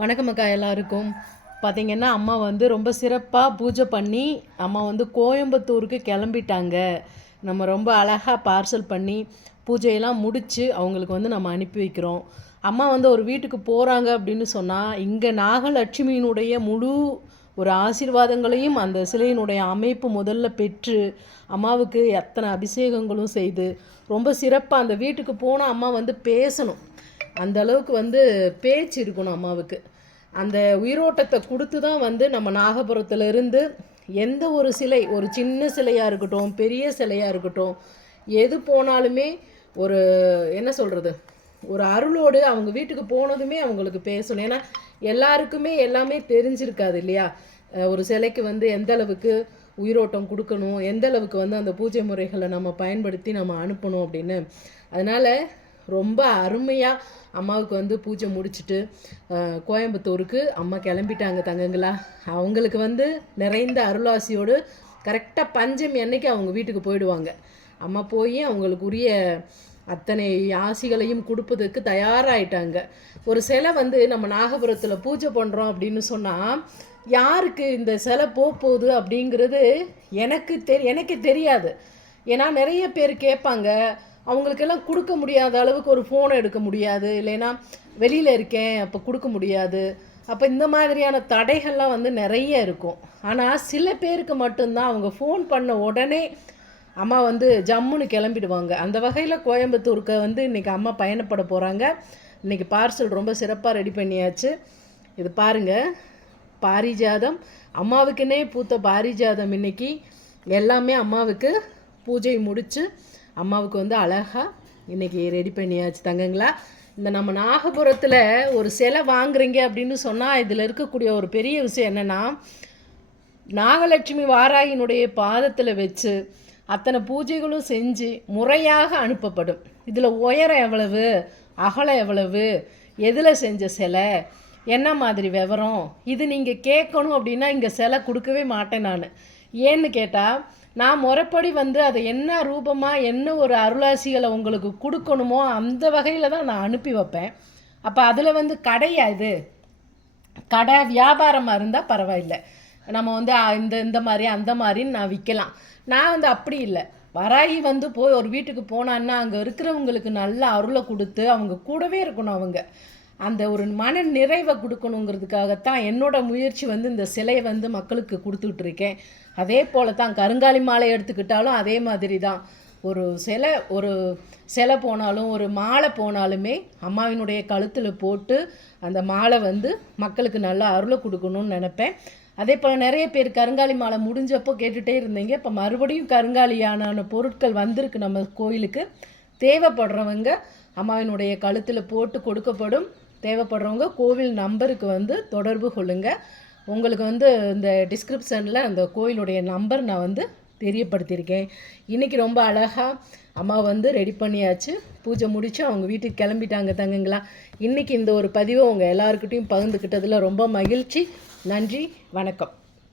வணக்கம் அக்கா எல்லாருக்கும். பார்த்தீங்கன்னா அம்மா வந்து ரொம்ப சிறப்பாக பூஜை பண்ணி அம்மா வந்து கோயம்புத்தூருக்கு கிளம்பிட்டாங்க. நம்ம ரொம்ப அழகாக பார்சல் பண்ணி பூஜையெல்லாம் முடித்து அவங்களுக்கு வந்து நம்ம அனுப்பி வைக்கிறோம். அம்மா வந்து ஒரு வீட்டுக்கு போகிறாங்க அப்படின்னு சொன்னால் இங்கே நாகலட்சுமியினுடைய முழு ஒரு ஆசீர்வாதங்களையும் அந்த சிலையினுடைய அமைப்பு முதல்ல பெற்று அம்மாவுக்கு எத்தனை அபிஷேகங்களும் செய்து ரொம்ப சிறப்பாக அந்த வீட்டுக்கு போனால் அம்மா வந்து பேசணும். அந்த அளவுக்கு வந்து பேச்சு இருக்கணும் அம்மாவுக்கு. அந்த உயிரோட்டத்தை கொடுத்து தான் வந்து நம்ம நாகபுரத்துலேருந்து எந்த ஒரு சிலை ஒரு சின்ன சிலையாக இருக்கட்டும் பெரிய சிலையாக இருக்கட்டும் எது போனாலுமே ஒரு என்ன சொல்கிறது ஒரு அருளோடு அவங்க வீட்டுக்கு போனதுமே அவங்களுக்கு பேசணும். ஏன்னா எல்லாருக்குமே எல்லாமே தெரிஞ்சிருக்காது இல்லையா? ஒரு சிலைக்கு வந்து எந்த அளவுக்கு உயிரோட்டம் கொடுக்கணும் எந்த அளவுக்கு வந்து அந்த பூஜை முறைகளை நம்ம பயன்படுத்தி நம்ம அனுப்பணும் அப்படின்னு. அதனால் ரொம்ப அருமையாக அம்மாவுக்கு வந்து பூஜை முடிச்சுட்டு கோயம்புத்தூருக்கு. அம்மா கிளம்பிட்டாங்க தங்கங்களா. அவங்களுக்கு வந்து நிறைந்த அருளாசியோடு கரெக்டாக பஞ்சமி அன்னைக்கு அவங்க வீட்டுக்கு போயிடுவாங்க. அம்மா போய் அவங்களுக்கு உரிய அத்தனை ஆசிகளையும் கொடுப்பதற்கு தயாராயிட்டாங்க. ஒரு சிலை வந்து நம்ம நாகபுரத்தில் பூஜை பண்ணுறோம் அப்படின்னு சொன்னால் யாருக்கு இந்த சிலை போக போகுது அப்படிங்கிறது எனக்கு தெரி எனக்கு தெரியாது. ஏன்னா நிறைய பேர் கேட்பாங்க அவங்களுக்கெல்லாம் கொடுக்க முடியாத அளவுக்கு ஒரு ஃபோனை எடுக்க முடியாது. இல்லைன்னா வெளியில் இருக்கேன் அப்போ கொடுக்க முடியாது. அப்போ இந்த மாதிரியான தடைகள்லாம் வந்து நிறைய இருக்கும். ஆனால் சில பேருக்கு மட்டும்தான் அவங்க ஃபோன் பண்ண உடனே அம்மா வந்து ஜம்முன்னு கிளம்பிடுவாங்க. அந்த வகையில் கோயம்புத்தூருக்கு வந்து இன்றைக்கி அம்மா பயணப்பட போகிறாங்க இன்றைக்கி பார்சல் ரொம்ப சிறப்பாக ரெடி பண்ணியாச்சு. இது பாருங்கள் பாரிஜாதம். அம்மாவுக்குன்னே பூத்த பாரிஜாதம் இன்னைக்கு. எல்லாமே அம்மாவுக்கு பூஜை முடித்து அம்மாவுக்கு வந்து அழகாக இன்றைக்கி ரெடி பண்ணியாச்சு தங்கங்களா. இந்த நம்ம நாகபுரத்தில் ஒரு சிலை வாங்குறீங்க அப்படின்னு சொன்னால் இதில் இருக்கக்கூடிய ஒரு பெரிய விஷயம் என்னென்னா நாகலட்சுமி வாராயினுடைய பாதத்தில் வச்சு அத்தனை பூஜைகளும் செஞ்சு முறையாக அனுப்பப்படும். இதில் உயரம் எவ்வளவு அகலம் எவ்வளவு எதில் செஞ்ச சிலை என்ன மாதிரி விவரம் இது நீங்கள் கேட்கணும் அப்படின்னா இங்கே சிலை கொடுக்கவே மாட்டேன் நான். ஏன்னு கேட்டால் நான் முறைப்படி வந்து அதை என்ன ரூபமாக என்ன ஒரு அருளாசிகளை உங்களுக்கு கொடுக்கணுமோ அந்த வகையில் தான் நான் அனுப்பி வைப்பேன். அப்போ அதில் வந்து கடையா இது? கடை வியாபாரமாக இருந்தால் பரவாயில்ல. நம்ம வந்து இந்த இந்த மாதிரி அந்த மாதிரின்னு நான் விற்கலாம். நான் வந்து அப்படி இல்லை. வராகி வந்து போய் ஒரு வீட்டுக்கு போனான்னா அங்கே இருக்கிறவங்களுக்கு நல்ல அருளை கொடுத்து அவங்க கூடவே இருக்கணும் அவங்க. அந்த ஒரு மன நிறைவை கொடுக்கணுங்கிறதுக்காகத்தான் என்னோட முயற்சி வந்து இந்த சிலையை வந்து மக்களுக்கு கொடுத்துக்கிட்டு இருக்கேன் அதே போல தான் கருங்காலி மாலை எடுத்துக்கிட்டாலும் அதே மாதிரி தான் ஒரு சிலை ஒரு சிலை போனாலும் ஒரு மாலை போனாலுமே அம்மாவினுடைய கழுத்தில் போட்டு அந்த மாலை வந்து மக்களுக்கு நல்லா அருளை கொடுக்கணும்னு நினப்பேன். அதே போல் நிறைய பேர் கருங்காலி மாலை முடிஞ்சப்போ கேட்டுகிட்டே இருந்தீங்க. இப்போ மறுபடியும் கருங்காலியான பொருட்கள் வந்திருக்கு நம்ம கோயிலுக்கு. தேவைப்படுறவங்க அம்மாவினுடைய கழுத்தில் போட்டு கொடுக்கப்படும். தேவைப்படுறவங்க கோவில் நம்பருக்கு வந்து தொடர்பு கொள்ளுங்கள் உங்களுக்கு வந்து இந்த டிஸ்கிரிப்ஷனில் அந்த கோயிலுடைய நம்பர் நான் வந்து தெரியப்படுத்தியிருக்கேன். இன்றைக்கி ரொம்ப அழகாக அம்மா வந்து ரெடி பண்ணியாச்சு. பூஜை முடித்து அவங்க வீட்டுக்கு கிளம்பிட்டாங்க தங்கங்களா. இன்றைக்கி இந்த ஒரு பதிவை உங்கள் எல்லாருக்கிட்டையும் பகிர்ந்துக்கிட்டதில் ரொம்ப மகிழ்ச்சி. நன்றி வணக்கம்.